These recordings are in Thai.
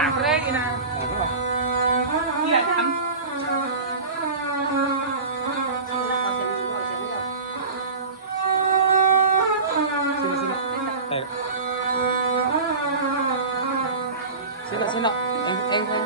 đạp đấy đi nào đi là đạp xin lỗi em thôi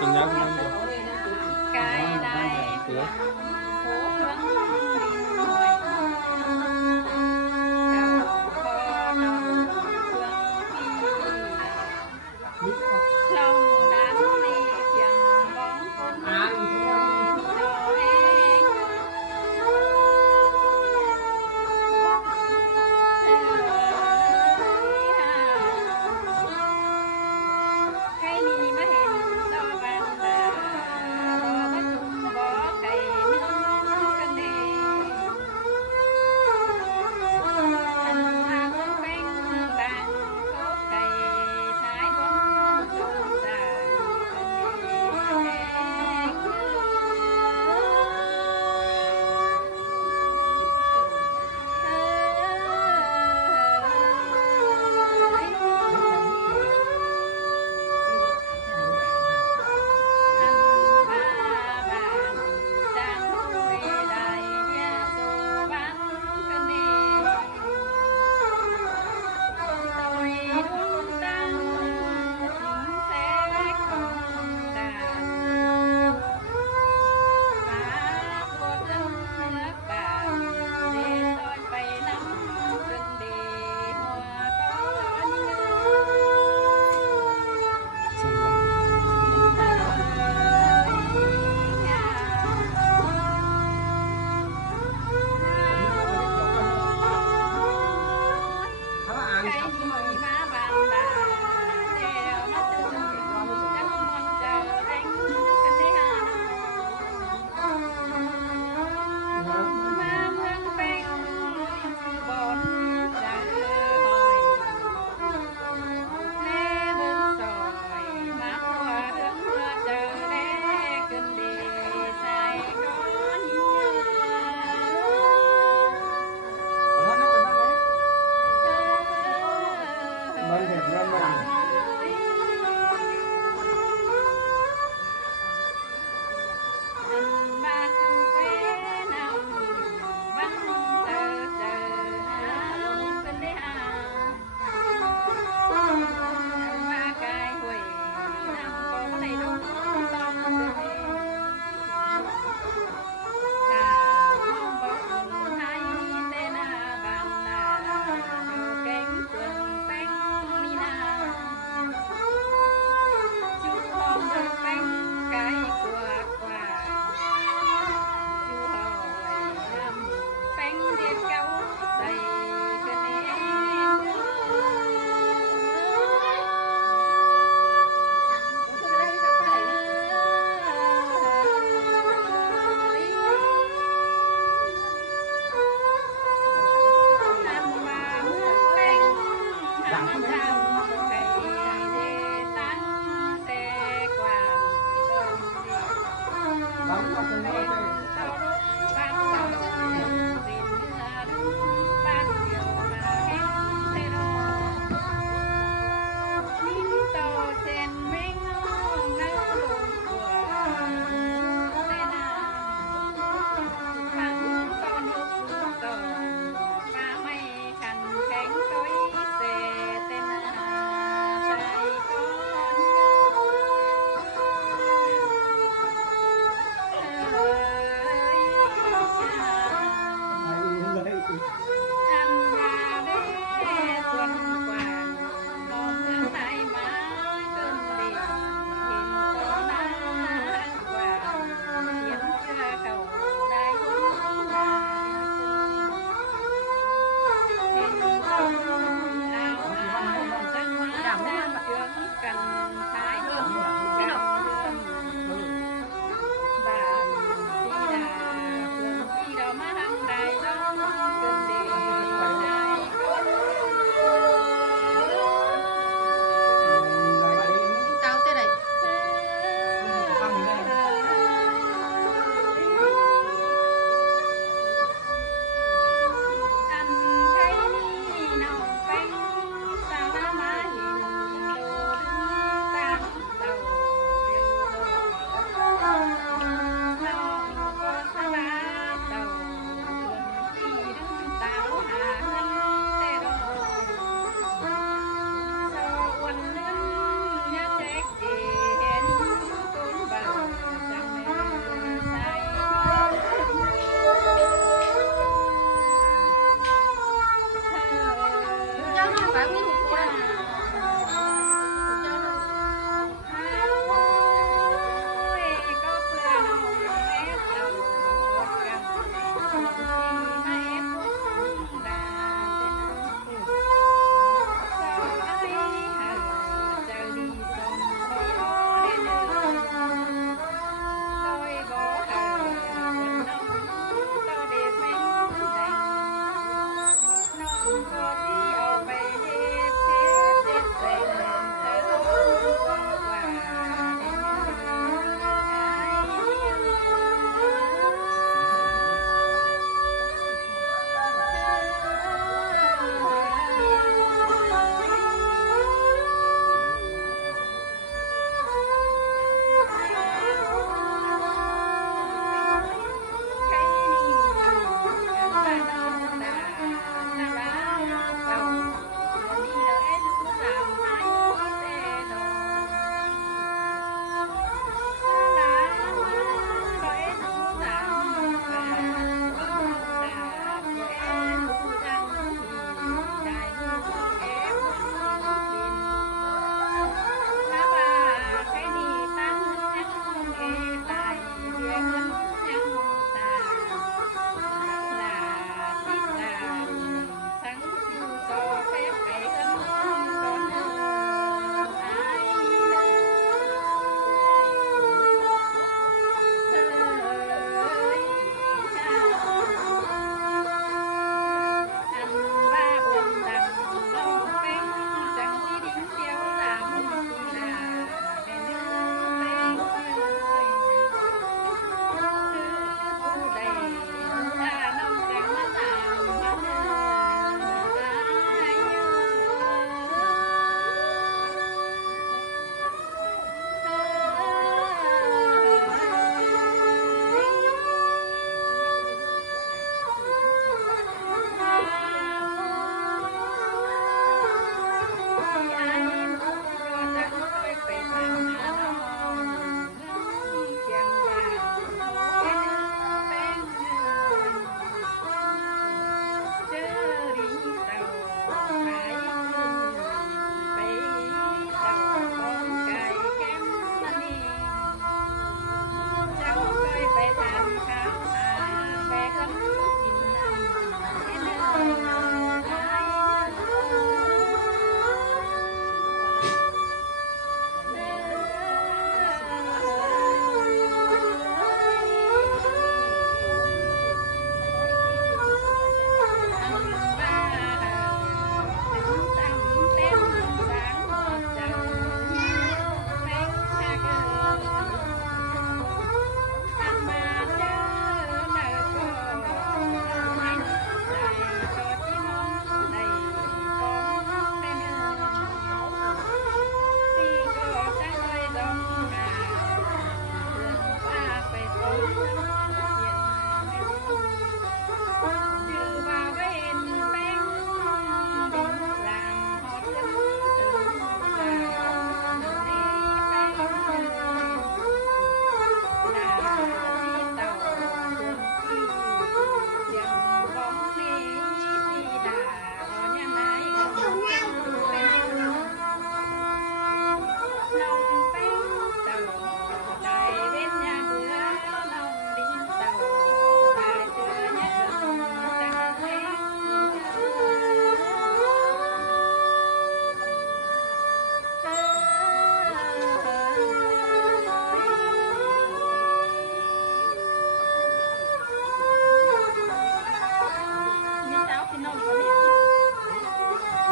xin nhớ cái này กันท้ายเรื่องกันเรื่องบ้านที่ดาเพื่อนที่เรามาทำได้ร้องเกินเดได้เจ้าแต่ไหนอันใครนี่น้องเป็นสาวมาเห็นโดดึงตามเต่าเดียวน้องก็สลาเต่าที่ดึงเต่าหาเงินแต่รอสวันนึงยาแจกเจเห็นต้นบ่าวจังแม่ใส่เจ้าหน้าฝากไม่ถูกตัวเจ้าหน้าโอ้ยก็เพื่อน้องแม่เต่าพบกันที่มาแอบพบดาแต่น้องเจ้าไอ้หาเจ้าดีสมพอได้เนื้อโดยบ่หาคนน้องเจ้าเด็กแม่งแดงน้องก็ที่เอาไปเฮ็ด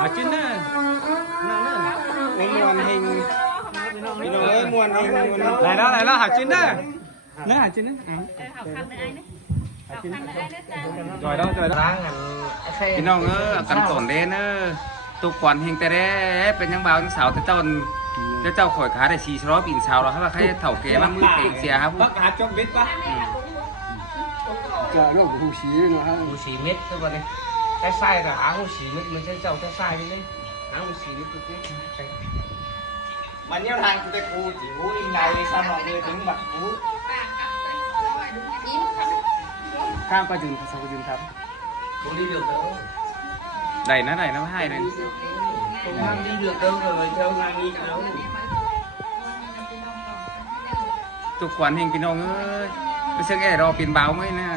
เอาจิ้นเนอร์นั่งเนอร์มวนเฮงพี่น้องเอ้ยมวนเฮงไหนแล้วหาจิ้นเนอร์เนื้อหาจิ้นเนอร์ เอาคันได้นะเอาคันได้นะจ๊ะ จอยแล้วล้างกันพี่น้องกันตนเด้เนอตุกวันเฮงแต่เด้เป็นยังบ่าวยังสาวแต่เจ้าข่อยขาได้400ปีนสาวแล้วครับว่าใครเฒ่าแก่มามือเตะเสียครับพักหาจอมเบ็ดปะ จะเรื่องหูสีเนาะฮะ หูสีเม็ดตัวนี้cái sai là áoหูสีเม็ดมันใช้เจ้าcái sai đi đấy áoหูสีเม็ดตัวนี้ มันเนี่ยทางแต่กูจิ๋วอีไงซ้ำหน่อยเลยถึงบัดกูข้ามไปถึงภาษาจีนครับ không đi được đâu ได้นะให้เลย không đi được đâu rồi theo ngang đi đâu ทุกวันเฮงพี่น้องเอ้ยไปเชิงแอร์รอปีนเบาไหมนะ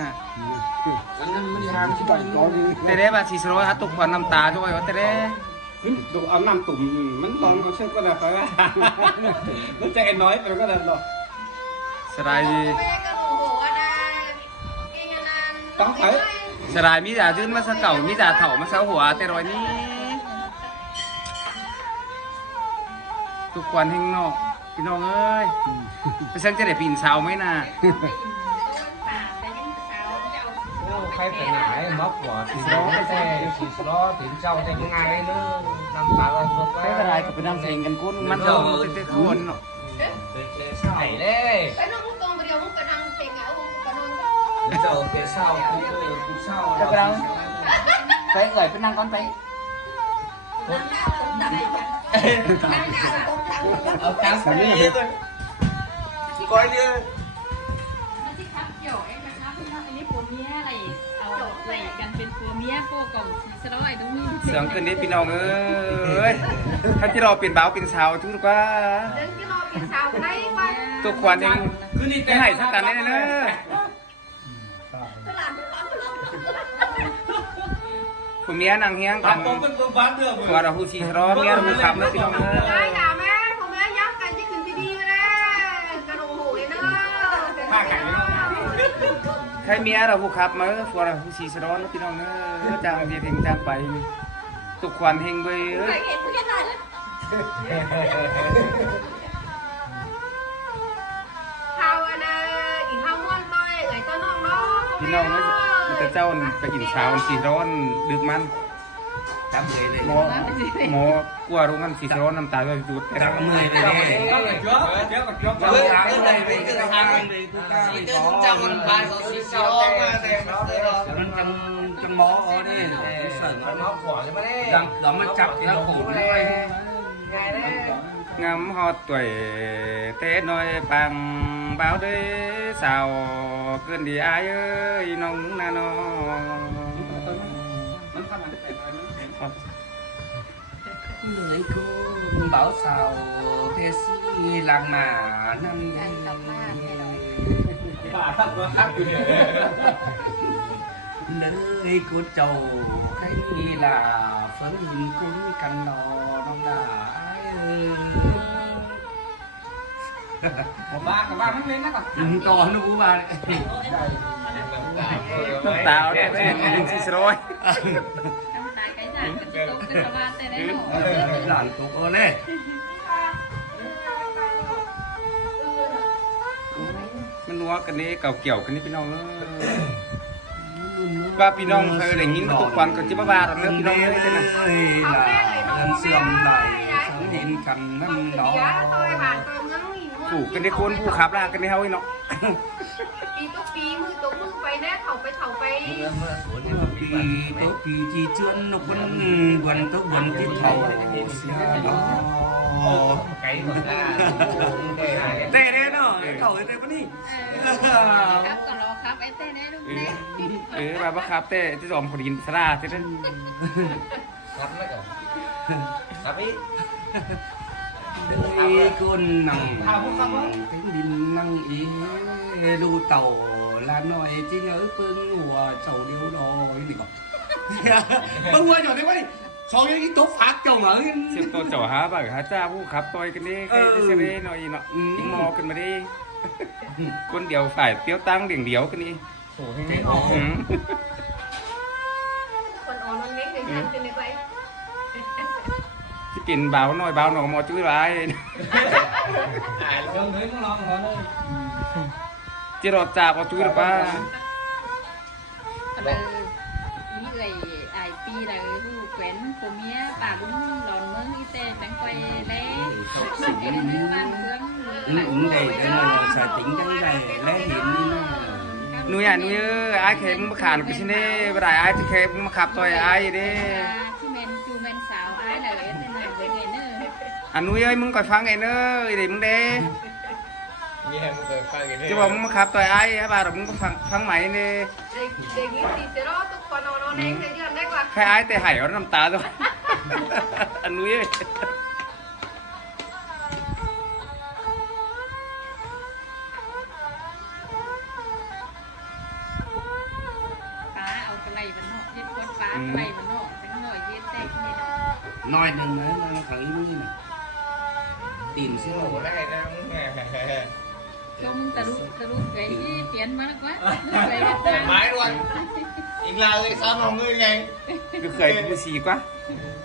ทางที่บ้านก็มี แต่ได้บา400ฮะทุกวันน้ำตาด้วยว่าแต่ได้ ดูเอาน้ำตุ่มมันตอนเขาเชื่อก็ได้ไปว่ามันจะเอ็นน้อยไปก็ได้หรอก สลายดี ต้องไป สลายมีจ่าจื้นมาสะเก่ามีจ่าเถามาเสาหัวแต่รอยนี้ทุกวันเฮงนอกพี่น้องเอ้ยไปเชิงจะได้ปีนเสาไหมนะ khai phải nải móc của thì đó cái xe thì đó thì sau thì ngay đấy nữa năm ba lần vượt ไม่เป็นไรกับเป็นน้ำเองกันกุ้นมันเถาเตะขวนเนาะ phải đấy Cái nó cũng còn một điều cũng cần ăn tiền ở cũng cần ăn. bây giờ phía sau cũng sau จะกระเราไปเอ่ยเป็นนางก้อนไป ở cam phải đi thôi coi đi มันที่คับเกี่ยวไอ้กระชับพี่น้องอันนี้ผัวเมียอะไรเอาไหลกันเป็นผัวเมียโก้กล่องสะร้อยต้องมี เสียงขึ้นนี้พี่น้องเอ้ยท่านที่รอปีนเบาปีนเสาทุกว่า Đến cái lo biển xào cái đấy qua. ทุกวันเองไม่ให้สักกันได้เลย Tôi làm tôi làm tôi làm. คุณเมียนั่งเฮียงกัน ผมเป็นตัวบ้านเดือด ตัวเราผู้ชีรอเมียเราผู้ขับนะพี่น้องเอ้ย Ai nhà mẹ, của mẹ nhắc cái chiếc thuyền đi đây. Cái đồng hồ đấy nữa. ผ้าไก่ไม่ต้อง ใครเมียเราผู้ขับมาตัวเราผู้ชีรอนะพี่น้องเอ้ยจางเดียเพ่งจางไปทุกวันเฮงไปเอ้ย Mày hiện cái này đấy. Hào anh ơi, in hào muôn tôi, người tôi nong đó. พี่น้องเอ้ยแต่เจ้าไปกินเช้าชีร้อนดึกมัน cam người này หมอกลัวรู้มันชีร้อนน้ำตาจะจุดแต่ cam người này ต้อง đấy เยอะเยอะกับเยอะ với cái này với cái hàng này chỉ tới cũng trăm mình bài rồi chỉ sau mà để nó đây rồi nó trong mó ở đây sợi nó mó quả cho mà đấy rằng đó mà chặt thì nó khổ đây ngay đấy งามฮอดตัวเต้น้อยปังเบาด้วยสาวเกินดีอายเอ้ยน้องนาน้อง người cô bảo sao thế si làng mà năm nơi cô trầu cái là phấn cũng cần nọ đông đã Một ba cả ba mất lên đó còn to nó bú ba น้ำตาเนี่ยเป็นชีร้อย Em tại cái dạng cái tốt cái sao ba tên đấy nổ. làm tục ơn đấy มันนัวกันนี้เก่าเกี่ยวกันนี้พี่น้องว่าพี่น้องเคยได้ยินทุกวันก็จะบ้าๆหรอกเนื้อพี่น้องเลยนะ là lần xương lại sáng đến cần năm Dạ, đó tôi bàn tôi ngắn nhìn luôn. ผูกกันได้คนผู้ขับลากันได้เฮาไอ้เนาะ Pi túcมือไปแน่เถาไปthì tôi kỳ chi chuyên nó vẫn vẫn tôi vẫn cái thầu đó cái tê đấy nó thầu tê vẫn đi ครับก่อนรอครับไอ้เต้แน่ลูกแน่ ว่าบ้าครับแต่ที่สอมคนกินสลาที่นั่น ngắm đấy cả ngắm ý đời con nằm cánh đình năng ý đu tàu là nói chỉ nhớ phương hùa chầu điếu đồ đi còn bưng qua rồi đấy quay so với cái tốt phát chồng ở เสียบตัวเจ้าหาบ่าหาจ้าผู้ขับต่อยกันนี่ใครจะเสียหน่อยเนาะยิงมอกันมาดิคนเดียวฝ่ายเปี้ยวตั้งเดี่ยงเดียวกันนี่ khổ hay thế không คนอ่อนมันเล็กเลยนะเป็นไงไป กินเบาหน่อยเบาหน่อยหมอจุ้ยไร Trong đấy nó lo nó đây. จีรอจ่าหมอจุ้ยหรือเปล่า là ý người ai pi là hu quen của mía bà đúng đòn mới đi xe đánh quay lé cái nữa ban hướng đây đây là xài tính cái này lẽ hiện đi nó นุ้ยอ่ะนุ้ยไอ้เข็มมาขาดกูชิเน่บ่ได้ไอ้ที่เข็มมาขับต่อยไอ้เด้ chú men xào ai là cái tên này với người nữa อ่ะนุ้ยเอ้ยมึงก่อยฟังไงเนอะไอ้เด็กมึงเด้ Nghe một cái pha cái จะบอกมึงมาขับต่อยไอ้ฮะบ่าเรามึงก็ฟังใหม่เนี่ย đề nghị thì sẽ đó tôi còn nó nén thế chứ làm đấy qua แค่ไอ้แต่หายเอาน้ำตาตัวอันนุ้ยเอ้ย pháเอาcái này mà nó giết con phá cái này mà nó đánh nổi giết tay cái này nói đừng nữa nó khởi như này tìm xíu Ủa cái này nó không ta lúc cái tiền mà nó quá vậy là ta Mãi luôn. Ý là cái sao mà ngươi này. ก็เคยกูสีกว่า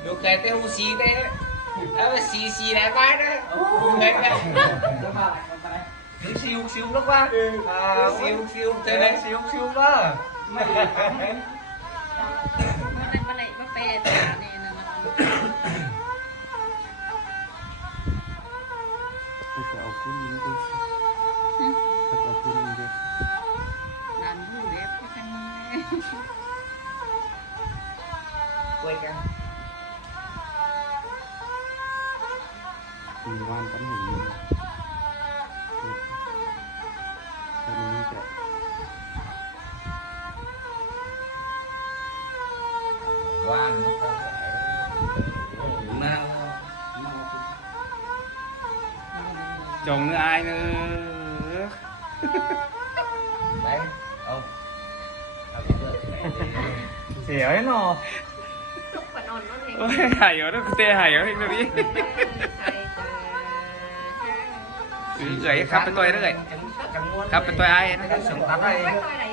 Được cái tên hú xí đây đấy. Đó là xí lại vai đấy. Đấy cái. Siêu nó quá. À siêu thế đấy siêu đó. bắt lại bắt bè ta này là nó จะเอาคุณยิงไปสิจะเอาคุณยิงไป làm vui đẹp cái thằng Quay cái. มีวานกันเห็นยิงตอนนี้จะ Vàng nó không phải. mà จงเนื้ออายเนื้อ Đấy. Không. Xỉa ấy nó. lúc mà non nó thì โอ้ยหายเหรอเตะหายเหรอเห็นไหมพี่ เอ้ยครับเป็นตัวเรื่อยครับเป็นตัวไอ้นะ Cái sừng tắm đây. bắt tôi đấy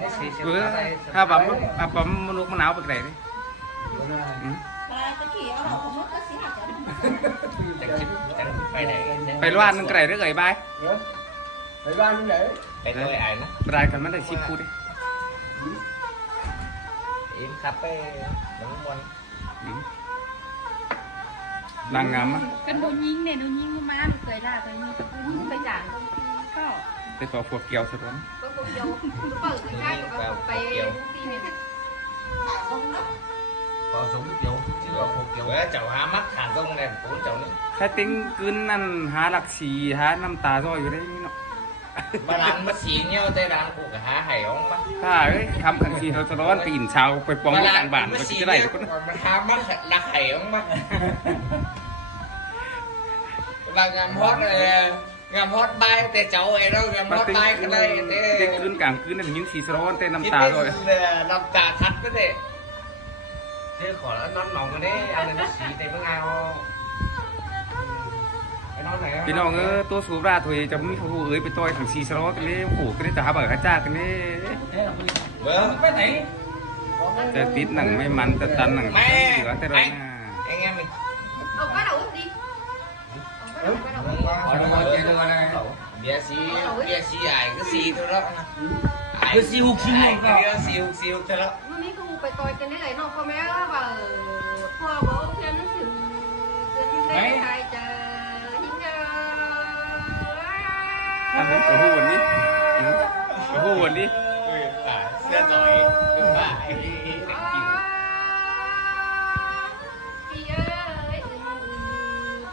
Cái xì เออ tắm đây. ถ้าปั๊มมนุษย์มะนาวไปไหนดิ Phải này. ไปล้านนึงไกลเรื่อยไป Phải ba như vậy. Cái tôi ảnh á. รายกันมันได้ชิพูดดิ Im khắp ấy. Đúng không? นางงามอ่ะ cái đồ nhìn này đồ nhìn của má được cười ra rồi nhưng cái nhìn phải trả công ty có ไปต่อพวกเกี่ยวสุดวัน có cuộc dầu nó mở cái khác có phải công ty này này Có súng vô. Chứ có phục vô. Bữa chậu há mắt thả rông này. Bốn chậu nữa. แค่ติ้งกึนนั่นหาหลักสีหาน้ำตาซอยอยู่ได้นี่เนาะ Mà làm mất xí nhau tay làm của cả há hải không mắt. ถ้าเอ้ยทำขันสีเขาจะร้อนตีนเช้าไปปองที่ต่างบ้านก็จะได้ทุกคน Mà há mắt là hải không mắt. Và ngàm hót bay tê cháu ấy đâu ngàm มา hót ติ้ง bay cái đây ติ้งกึนกลางกึนนั่นยินสีสะร้อนเต้น้ำตาซอย Làm tà thắt cái đấy. Chứ khỏi nó nóng cái đấy ăn này nó xí tay với ngao. Cái nó này พี่น้องตัวสูบราถอยจะมีผู้เอ้ยไปต่อยขังสีสะร้อนกันนี่โอ้โหกันนี่จะหาบักข้าจ้ากันนี่ Vâng, cái đấy. แต่ติดหนังไม่มันแต่ตันหนังเหลือแต่เราหน้า Anh em mình. ông bắt đầu úp đi ông bắt đầu Bia xí ai cứ xí thôi đó. Cứ xí hụt xí Ai hụt cứ vào. đeo xí hụt thôi đó. mấy cái phải coi cái này nó có mẹ và qua bố kia nó xử cái hai chờ những อันนี้ก็หูวันนี้ก็หูวันนี้ Phải, xe giỏi, cứ phải. Chị ơi,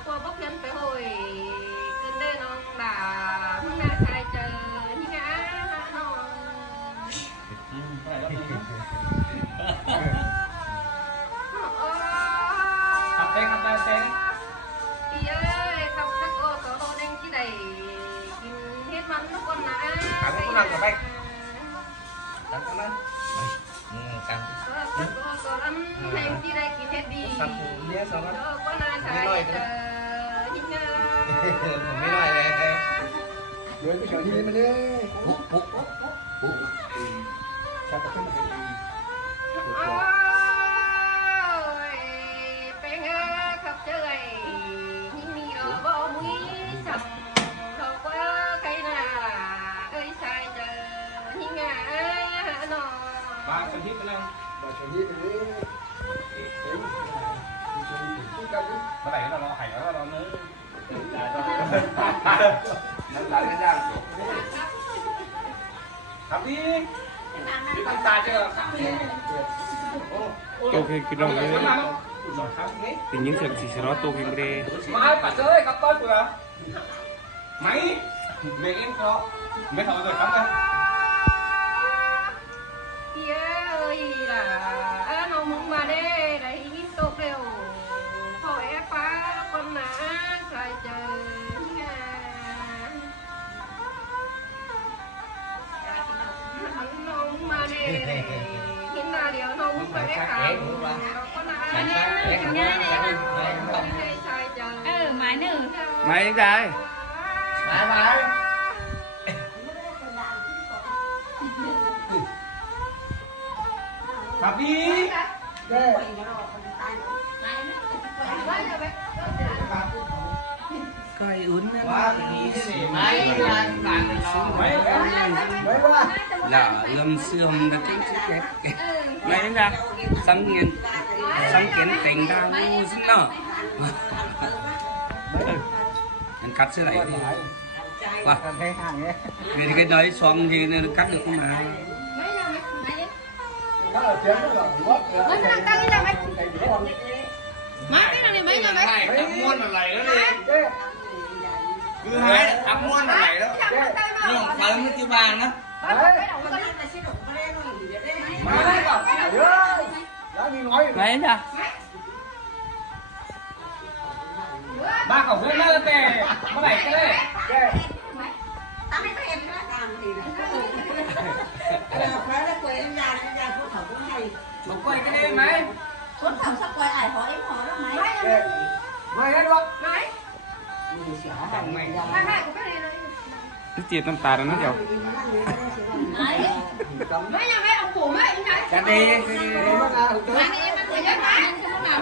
qua bốc nhân phải hồi cơn đê non bà hôm nay sai chờ những á non Học tên, học tên, tên. chị ơi không chắc ô có hôn anh chị đầy hết mắm nó con nã Cả con nào cả bay. Cắn con đấy. Cắn. có ăn anh chị đây kín hết đi Sắp nhé, sao đó. con ai sai chờ những Không biết nói này. Rồi cái sợi đi mà đi. Sao có cái mà ôi bé ngơ khóc chờ น้ำตาลก็ย่าง ครับพี่พี่ตั้งตาเจอครับพี่ ตัวเพลงพี่น้องเอ้ย ครับนี่ tình những thường chỉ nó tô hình bề มาปัดเจอเลยครับต้อยกูเหรอไม่เมย์เอ็นเขาไม่ทำอะไรครับกัน Kia ơi là nó mừng mà đê đấy nhìn tốt đều khỏi phá con ná sai trời nó mừng mà đê đấy nhìn là điều nó mừng phải khảo con ná sai trời mãi nữa máy dài Bye. ครับพี่ Yeah. Coi uốn Quá mấy Mấy quá. là lâm xương là cái chết máy ra sáng kiến tình đau xin nó anh cắt sẽ lại đi qua Thấy hàng nhé. vì cái nói xoong gì nó cắt được không mà Đó là chén đó rồi. Quá. Mấy cái tăng cái nào mấy? Thầy biết không? Má cái nào này mấy giờ mấy?ทำม้วนอะไรแล้วดิ Yeah. คือหายทำม้วนอะไรแล้ว นี่ของฟ้าแล้วมันจะวางนะ Đấy. Mấy vào. Yeah. Đã đi nói rồi. máy ra บ้าของเพื่อนน่าจะแต่เมื่อไหร่ก็ได้ Yeah.ผมก้อยก็ได้ไหม Yeah. Mày hết luôn. Mấy? Hai của cái này này. cái chia tăm tà nó kiểu Mấy nhà mấy ông cụ mấy anh ấy. cái đi Đi mất à, hụt tới. Mấy em ăn thì rất là.